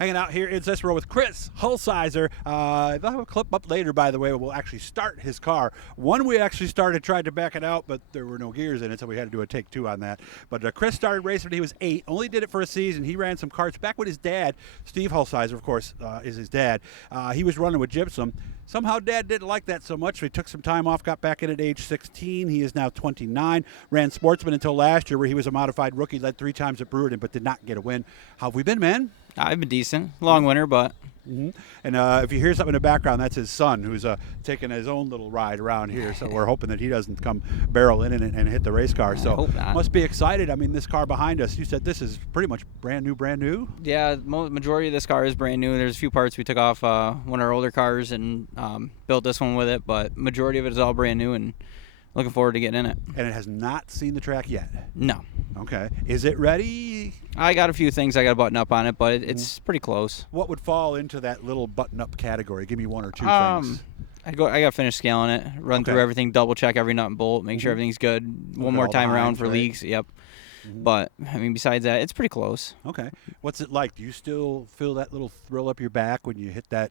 Hanging out here in Cicero with Chris Hulsizer. They'll have a clip up later, by the way, where we'll actually start his car. One we actually tried to back it out, but there were no gears in it, so we had to do a take two on that. But Chris started racing when he was 8, only did it for a season. He ran some karts back with his dad. Steve Hulsizer, of course, is his dad. He was running with gypsum. Somehow Dad didn't like that so much, so he took some time off, got back in at age 16. He is now 29. Ran Sportsman until last year, where he was a modified rookie, led 3 times at Brewerton, but did not get a win. How have we been, man? I've been decent. Long winter, but... Mm-hmm. And if you hear something in the background, that's his son, who's taking his own little ride around here. So we're hoping that he doesn't come barrel in and hit the race car. So hope not. Must be excited. I mean, this car behind us, you said this is pretty much brand new? Yeah, majority of this car is brand new. There's a few parts we took off one of our older cars and built this one with it, but majority of it is all brand new and looking forward to getting in it. And it has not seen the track yet? No. Okay. Is it ready? I got a few things I got to button up on it, but it's pretty close. What would fall into that little button-up category? Give me 1 or 2 things. I got to finish scaling it, run through everything, double check every nut and bolt, make sure everything's good. One more time around for leaks. Yep. But I mean, besides that, it's pretty close. Okay. What's it like? Do you still feel that little thrill up your back when you hit that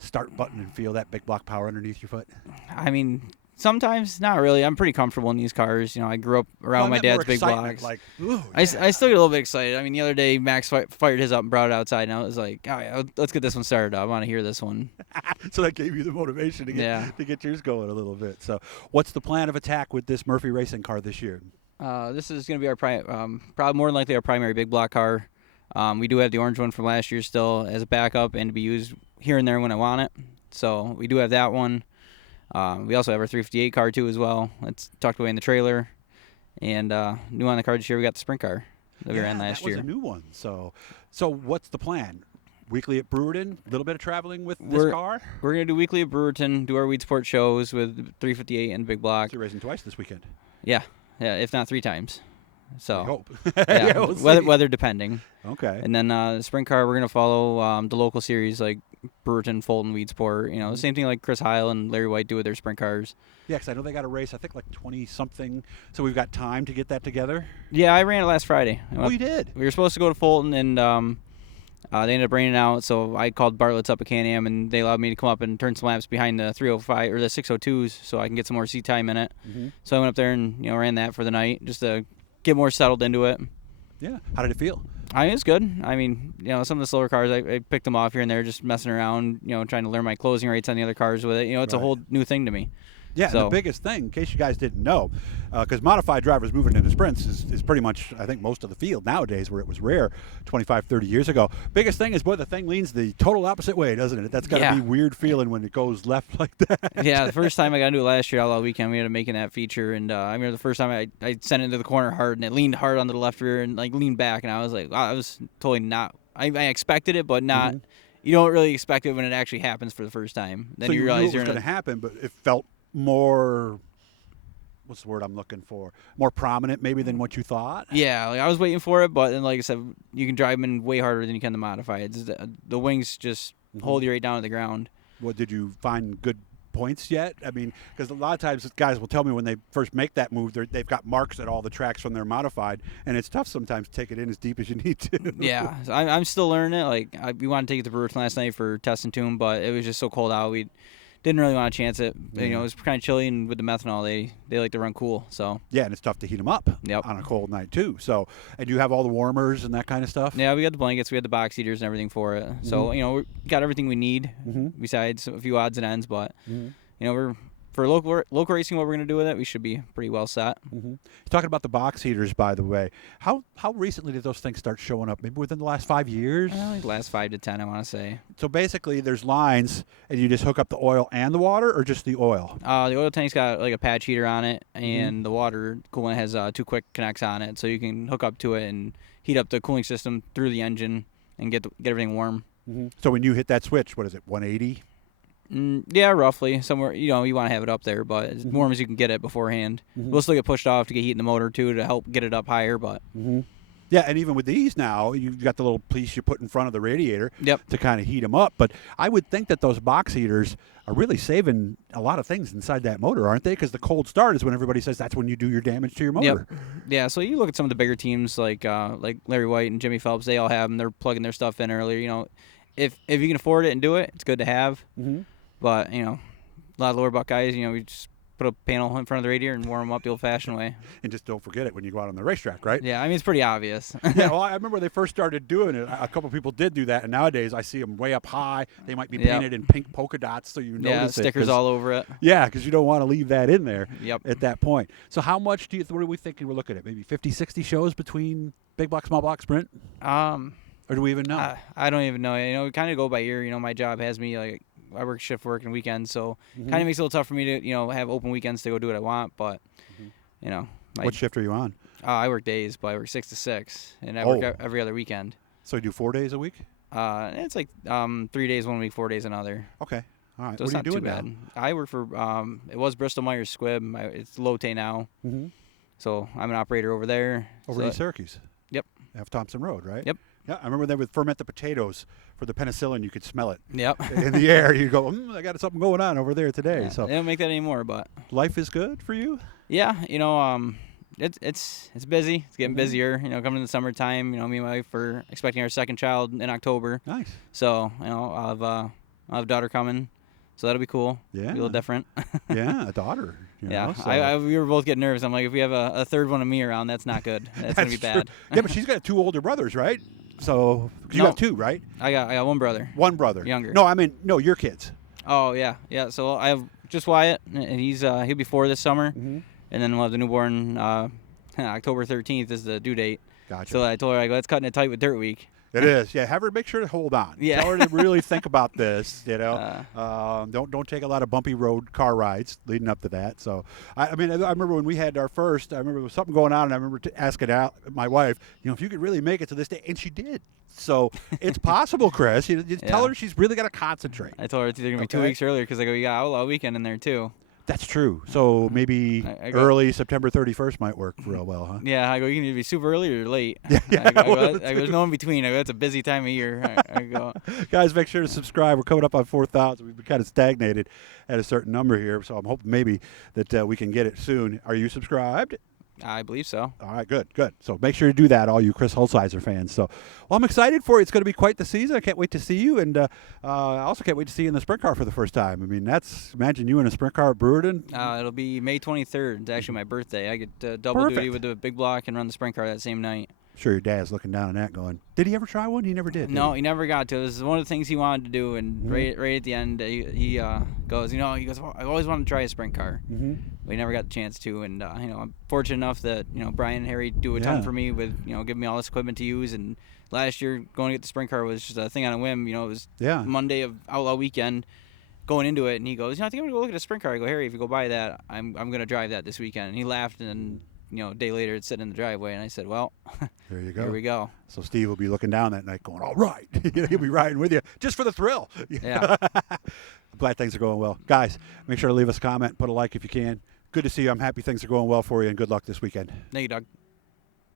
start button and feel that big block power underneath your foot? I mean, sometimes not really. I'm pretty comfortable in these cars. You know, I grew up around my dad's big blocks. Like, ooh, I still get a little bit excited. I mean, the other day Max fired his up and brought it outside, and I was like, all right, let's get this one started up. I want to hear this one. So that gave you the motivation to get yours going a little bit. So what's the plan of attack with this Murphy racing car this year? This is going to be our probably more than likely our primary big block car. We do have the orange one from last year still as a backup and to be used here and there when I want it. So we do have that one. We also have our 358 car too as well. It's tucked away in the trailer. And new on the car this year, we got the sprint car that we ran last year. That was a new one. So what's the plan? Weekly at Brewerton, a little bit of traveling with this car? We're going to do weekly at Brewerton, do our weed sport shows with 358 and big block. So you're racing twice this weekend? Yeah, if not 3 times. So I hope. yeah, we'll weather depending. Okay. And then the sprint car, we're going to follow the local series like Brewerton, Fulton, Weed Sport. You know, the same thing like Chris Heil and Larry White do with their sprint cars. Yeah, because I know they got a race, I think like 20-something. So we've got time to get that together? Yeah, I ran it last Friday. Oh, you did? We were supposed to go to Fulton, and they ended up raining out. So I called Bartlett's up at Can-Am, and they allowed me to come up and turn some laps behind the 305 or the 602s so I can get some more seat time in it. So I went up there and ran that for the night just to get more settled into it. Yeah. How did it feel? I mean, it's good. I mean, some of the slower cars, I picked them off here and there, just messing around, trying to learn my closing rates on the other cars with it. It's a whole new thing to me. Yeah, so, and the biggest thing, in case you guys didn't know, because modified drivers moving into sprints is pretty much, I think, most of the field nowadays, where it was rare 25, 30 years ago. Biggest thing is, boy, the thing leans the total opposite way, doesn't it? That's got to be weird feeling when it goes left like that. Yeah, the first time I got to do it last year, all weekend, we had to make that feature, and I remember the first time I sent it into the corner hard, and it leaned hard onto the left rear and leaned back, and I was like, wow, I was totally not. I expected it, but not. You don't really expect it when it actually happens for the first time. Then so you realize knew it was going to happen, but it felt more. What's the word I'm looking for? More prominent maybe than what you thought? Yeah, I was waiting for it, but then like I said, you can drive them in way harder than you can the modifieds. The wings just hold you right down to the ground. Well, did you find good points yet? I mean, because a lot of times guys will tell me when they first make that move, they've got marks at all the tracks from their modified, and it's tough sometimes to take it in as deep as you need to. Yeah, I'm still learning it. We wanted to take it to Brewerton last night for test and tune, but it was just so cold out. We didn't really want to chance it. It was kind of chilly, and with the methanol, they like to run cool. So yeah, and it's tough to heat them up on a cold night too. So, and you have all the warmers and that kind of stuff. Yeah, we got the blankets, we had the box heaters and everything for it. So we got everything we need besides a few odds and ends. But we're for local racing, what we're going to do with it, we should be pretty well set. Talking about the box heaters, by the way, how recently did those things start showing up? Maybe within the last 5 years? Like the last 5 to 10, I want to say. So basically, there's lines, and you just hook up the oil and the water, or just the oil? The oil tank's got like a patch heater on it, and the water coolant has 2 quick connects on it, so you can hook up to it and heat up the cooling system through the engine and get everything warm. So when you hit that switch, what is it, 180? Yeah, roughly. Somewhere, you want to have it up there, but as warm as you can get it beforehand. We'll still get pushed off to get heat in the motor, too, to help get it up higher, but... Yeah, and even with these now, you've got the little piece you put in front of the radiator Yep. to kind of heat them up. But I would think that those box heaters are really saving a lot of things inside that motor, aren't they? Because the cold start is when everybody says that's when you do your damage to your motor. Yep. Yeah, so you look at some of the bigger teams like Larry White and Jimmy Phelps, they all have them. They're plugging their stuff in earlier. You know, if you can afford it and do it, it's good to have. Mm-hmm. But, you know, a lot of lower buck guys, you know, we just put a panel in front of the radiator and warm them up the old-fashioned way. And just don't forget it when you go out on the racetrack, right? Yeah, I mean, it's pretty obvious. Yeah, well, I remember when they first started doing it, a couple people did do that, and nowadays I see them way up high. They might be painted in pink polka dots so you notice it. Yeah, stickers all over it. Yeah, because you don't want to leave that in there Yep. at that point. So how much what are we thinking we're looking at? Maybe 50, 60 shows between big block, small block, sprint? Or do we even know? I don't even know. You know, we kind of go by ear. You know, my job has me, like, I work shift work and weekends, so kind of makes it a little tough for me to, you know, have open weekends to go do what I want. But, you know. What shift are you on? I work days, but I work 6 to 6, and I work every other weekend. So you do 4 days a week? It's like 3 days one week, 4 days another. Okay. All right. So what it's are you not doing too bad. now? I work for, it was Bristol Myers Squibb. It's Lotte now. Mm-hmm. So I'm an operator over there. Over in Syracuse? Yep. Off Thompson Road, right? Yep. Yeah, I remember they would ferment the potatoes for the penicillin. You could smell it Yep. in the air. You go, I got something going on over there today. Yeah, So they don't make that anymore, but life is good for you? yeah, you know, it's busy. It's getting busier. You know, coming in the summertime. You know, me and my wife are expecting our second child in October. Nice. So you know, I'll have a daughter coming. So that'll be cool. Yeah. Be a little different. Yeah, a daughter. You Yeah, know, so. we were both getting nervous. I'm like, if we have a third one of me around, that's not good. That's gonna be true. bad. Yeah, but she's got 2 older brothers, right? So you No. got 2, right? I got one brother. One brother. Younger. No, I mean, no, your kids. Oh yeah. So I have just Wyatt, and he'll be 4 this summer, Mm-hmm. and then we'll have the newborn. October 13th is the due date. Gotcha. So I told her, I go, let's cutting it tight with Dirt Week. It is. Yeah, have her make sure to hold on. Yeah. Tell her to really think about this, you know. Don't take a lot of bumpy road car rides leading up to that. So, I mean, I remember when we had our first, I remember there was something going on, and I remember asking out my wife, you know, if you could really make it to this day, and she did. So, it's possible, Chris. You just tell her she's really got to concentrate. I told her it's either going to be 2 weeks earlier because I go, you got Outlaw Weekend in there too. That's true. So, maybe I go, early September 31st might work real well, huh? Yeah, I go, you can either be super early or late. Yeah, I go, there's no in between. I go, it's a busy time of year. I go, Guys, make sure to subscribe. We're coming up on 4,000. We've been kind of stagnated at a certain number here, so I'm hoping maybe that we can get it soon. Are you subscribed? I believe so. All right, good. So make sure to do that, all you Chris Hulsizer fans. So, well, I'm excited for it. It's going to be quite the season. I can't wait to see you, and I also can't wait to see you in the sprint car for the first time. I mean, imagine you in a sprint car at Brewerton. It'll be May 23rd. It's actually my birthday. I get double duty with the big block and run the sprint car that same night. Sure, your dad's looking down on that going, did he ever try one? He never did. No, he never got to. It was one of the things he wanted to do, and right at the end, he goes, well, I always wanted to try a sprint car. Mm-hmm. We never got the chance to, and I'm fortunate enough that Brian and Harry do a ton for me with giving me all this equipment to use. And last year going to get the sprint car was just a thing on a whim. It was Monday of Outlaw Weekend, going into it, and he goes, I think I'm gonna go look at a sprint car. I go, Harry, if you go buy that, I'm gonna drive that this weekend. And he laughed, and a day later it's sitting in the driveway, and I said, well, there you go. Here we go. So Steve will be looking down that night going, all right. He'll be riding with you just for the thrill. Yeah. I'm glad things are going well. Guys, make sure to leave us a comment, put a like if you can. Good to see you. I'm happy things are going well for you, and good luck this weekend. Thank you, Doug.